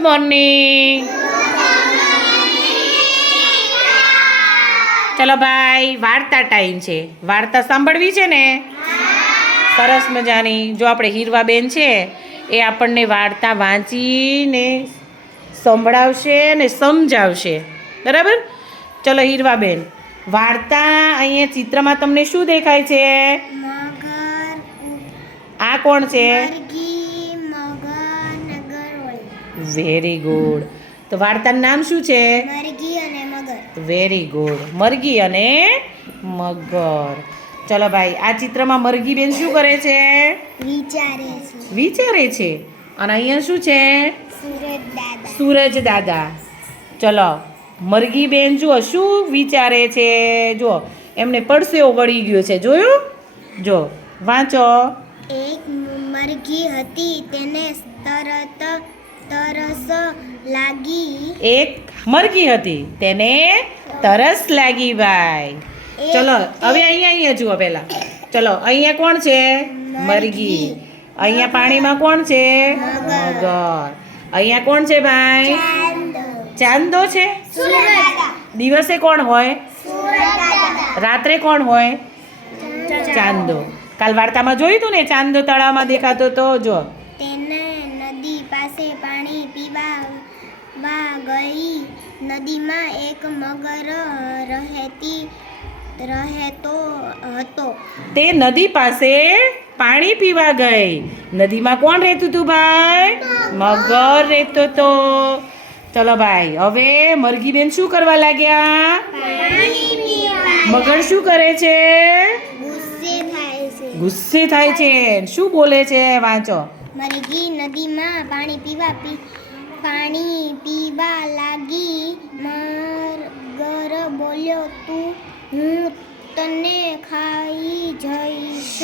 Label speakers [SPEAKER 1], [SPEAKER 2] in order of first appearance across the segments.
[SPEAKER 1] Morning ચલો ભાઈ વાર્તા ટાઈમ છે. વાર્તા સાંભળવી છે ને? સરસ મજાની. જો આપણે હીરવાબેન છે એ આપણને વાર્તા વાંચીને સંભળાવશે અને સમજાવશે. બરાબર? ચલો હીરવાબેન વાર્તા અહીંયા ચિત્રમાં તમને શું દેખાય છે? આ કોણ છે? વેરી ગુડ તો વાર્તાનું નામ શું છે?
[SPEAKER 2] મરઘી અને મગર.
[SPEAKER 1] વેરી ગુડ મરઘી અને મગર. ચલો ભાઈ આ ચિત્રમાં મરઘી બેન શું કરે છે?
[SPEAKER 2] વિચારે છે.
[SPEAKER 1] વિચારે છે. અને અહીંયા શું છે?
[SPEAKER 2] સુરત દાદા.
[SPEAKER 1] સૂરજ દાદા. ચલો મરઘી બેન જુઓ શું વિચારે છે? જુઓ એમને પડસેવો વળી ગયો છે. જોયું? જો વાંચો.
[SPEAKER 2] એક મરઘી હતી તેને તરત તરસ લાગી.
[SPEAKER 1] એક મરઘી હતી. તેને તરસ લાગી ભાઈ. ચલો હવે અહીંયા અહીંયા જુઓ પહેલા. ચલો અહીંયા કોણ છે? મરઘી. અહીંયા પાણીમાં કોણ છે? મગર. અહીંયા કોણ છે ભાઈ? ચાંદો. છે? દિવસે કોણ હોય? રાત્રે કોણ હોય? ચાંદો. કાલ વાર્તામાં જોયું તું ને? ચાંદો તળાવમાં દેખાતો તો જો.
[SPEAKER 2] ગઈ નદીમાં એક મગર રહેતી રહેતો હતો.
[SPEAKER 1] તે નદી પાસે પાણી પીવા ગઈ. નદીમાં કોણ રહેતું હતું ભાઈ? મગર રહેતો તો ચલો ભાઈ હવે મરઘી બેન શું કરવા લાગ્યા? મગર શું કરે છે?
[SPEAKER 2] ગુસ્સે થાય છે.
[SPEAKER 1] ગુસ્સે થાય છે. શું બોલે છે? વાંચો.
[SPEAKER 2] મરઘી નદીમાં પાણી પીવા પી પાણી પીવા લાગી. મગર બોલ્યો તું હું તને ખાઈ જઈશ.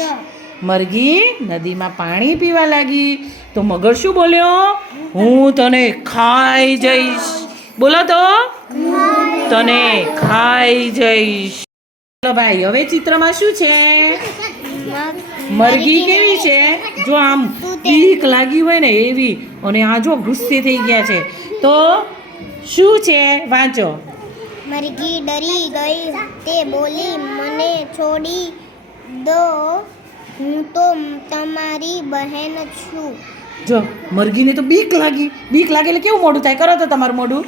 [SPEAKER 1] મરઘી નદીમાં પાણી પીવા લાગી. તો મગર શું બોલ્યો? હું તને ખાઈ જઈશ. બોલો તો. તને ખાઈ જઈશ. ચલો ભાઈ હવે ચિત્રમાં શું છે? મરઘી કેવી છે? જો આમ બીક લાગી હોય ને એવી અને આ જો ગુસ્સે થઈ ગયા છે. તો શું છે? વાંચો.
[SPEAKER 2] મરઘી ડરી ગઈ તે બોલી મને છોડી દો. હું તો તમારી બહેન છું.
[SPEAKER 1] જો મરઘીને તો બીક લાગી. બીક લાગે એટલે કેવું મોઢું થાય? કરો તો તમારું મોઢું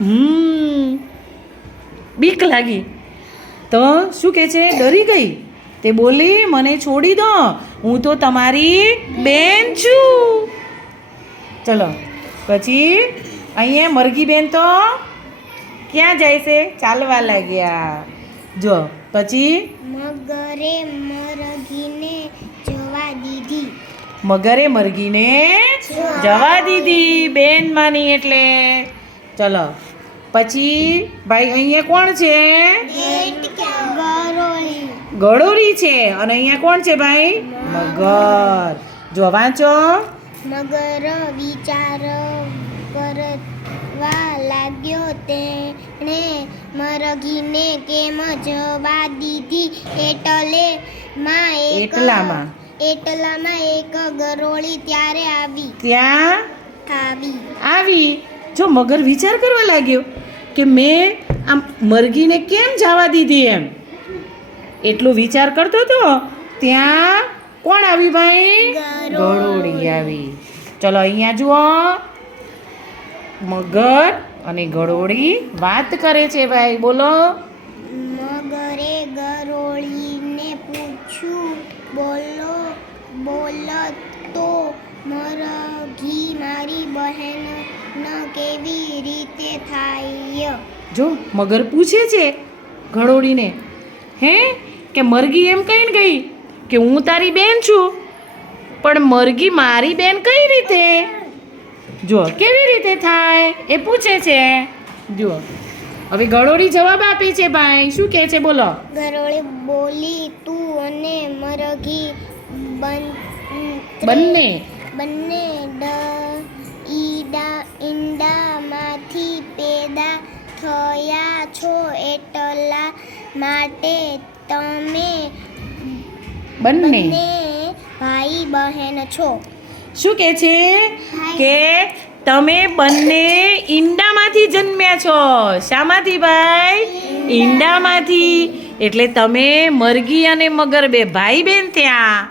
[SPEAKER 1] હમ. બીક લાગી. તો શું કહે છે? ડરી ગઈ. તે બોલી મને છોડી દો. હું તો તમારી બેન છું. ચલો પછી અહીંયા મરઘી બેન તો ક્યાં જાય છે? ચાલવા લાગ્યા. જો પછી?
[SPEAKER 2] મગરે મરઘીને જવા દીધી.
[SPEAKER 1] મગરે મરઘીને જવા દીધી બેન માની એટલે. ચલો પછી ભાઈ અહીંયા કોણ છે? ગળોરી છે. અને અહીંયા કોણ છે ભાઈ? મગર. જો વાંચો.
[SPEAKER 2] મગર વિચાર કરવા લાગ્યો તેણે મરઘીને કેમ જવા દીધી એટલે માં
[SPEAKER 1] એટલામાં.
[SPEAKER 2] એટલામાં એક ગરોળી ત્યારે આવી.
[SPEAKER 1] ત્યાં
[SPEAKER 2] આવી.
[SPEAKER 1] આવી. જો મગર વિચાર કરવા લાગ્યો. કે મેં આમ મરઘીને કેમ જવા દીધી એમ? એટલો વિચાર કરતો હતો ત્યાં કોણ આવી ભાઈ? ગળોડી આવી. ચલો અહીંયા જુઓ. મગર અને ગળોડી વાત કરે છે ભાઈ બોલો.
[SPEAKER 2] મગરે ગરોળીને પૂછ્યું બોલો બોલ તો મરઘી મારી બહેન ન કેવી રીતે થાય?
[SPEAKER 1] જો મગર પૂછે છે ઘડોળીને હે કે મરઘી એમ કહીને ગઈ કે હું તારી બેન છું પણ મરઘી મારી બેન કઈ રીતે? જો કેવી રીતે થાય એ પૂછે છે. જો હવે ગળોળી જવાબ આપે છે ભાઈ શું કહે છે બોલો?
[SPEAKER 2] ગળોળી બોલી તું અને મરઘી બન.
[SPEAKER 1] બંને
[SPEAKER 2] ડ ઈડા ઈંડામાંથી પેદા થયા છો એટલા માટે તમે
[SPEAKER 1] બંને
[SPEAKER 2] ભાઈ બહેન છો.
[SPEAKER 1] શું કે છે? કે તમે બંને ઈંડામાંથી જન્મ્યા છો. શામાંથી ભાઈ? ઈંડામાંથી. એટલે તમે મરઘી અને મગર બે ભાઈ બેન ત્યાં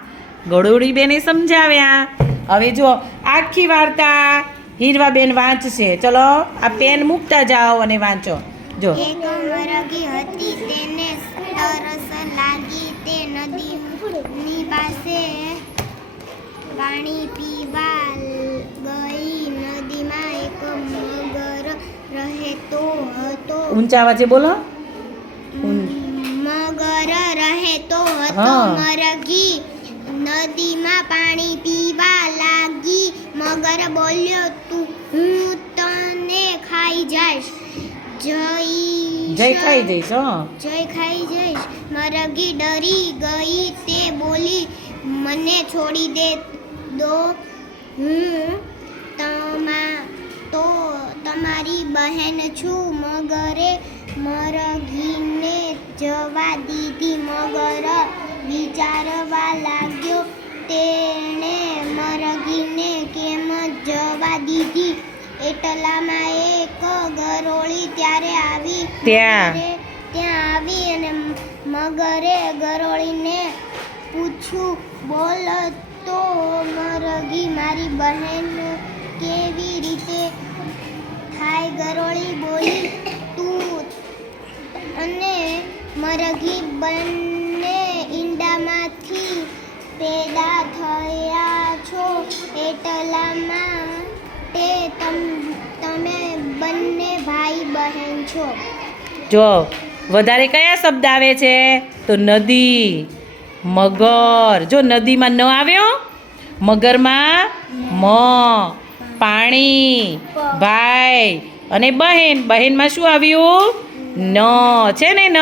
[SPEAKER 1] ગળોડી બેને સમજાવ્યા. હવે જો આખી વાર્તા હીરવાબેન વાંચશે. ચલો આ પેન મૂકતા જાઓ અને વાંચો. જો.
[SPEAKER 2] હતી તેને તરસ લાગી તે નદીની પાસે પાણી પીવા ગઈ. નદીમાં એક મગર રહેતો હતો.
[SPEAKER 1] ઊંચા અવાજે બોલો.
[SPEAKER 2] મગર રહેતો હતો. મરઘી નદીમાં પાણી પીવા લાગી. મગર બોલ્યો તું હું તને ખાઈ જઈશ. જઈ
[SPEAKER 1] જય ખાઈ જઈશ
[SPEAKER 2] જય ખાઈ જઈશ. મરઘી ડરી ગઈ તે બોલી મને છોડી દે દો. હું તમા તો તમારી બહેન છું. મગરે મરઘીને જવા દીધી. મગર વિચારવા લાગ્યો. તેણે મરઘીને કેમ જવા દીધી? એટલામાં એક ગરોળી ત્યારે આવી.
[SPEAKER 1] ત્યાં.
[SPEAKER 2] ત્યાં આવી અને મગરે ગરોળીને પૂછ્યું બોલ તો મરઘી મારી બહેન કેવી રીતે થાય ગરોળી બોલી? તું અને મરઘી બંને પેદા થયા છો એટલામાં તે તમે બંને ભાઈ બહેન છો.
[SPEAKER 1] જો, વધારે કયા શબ્દ આવે છે? તો નદી, મગર. જો, નદીમાં ન આવ્યો મગરમાં મ, પાણી, ભાઈ અને બહેન. બહેનમાં શું આવ્યું? ન. છે ને ન?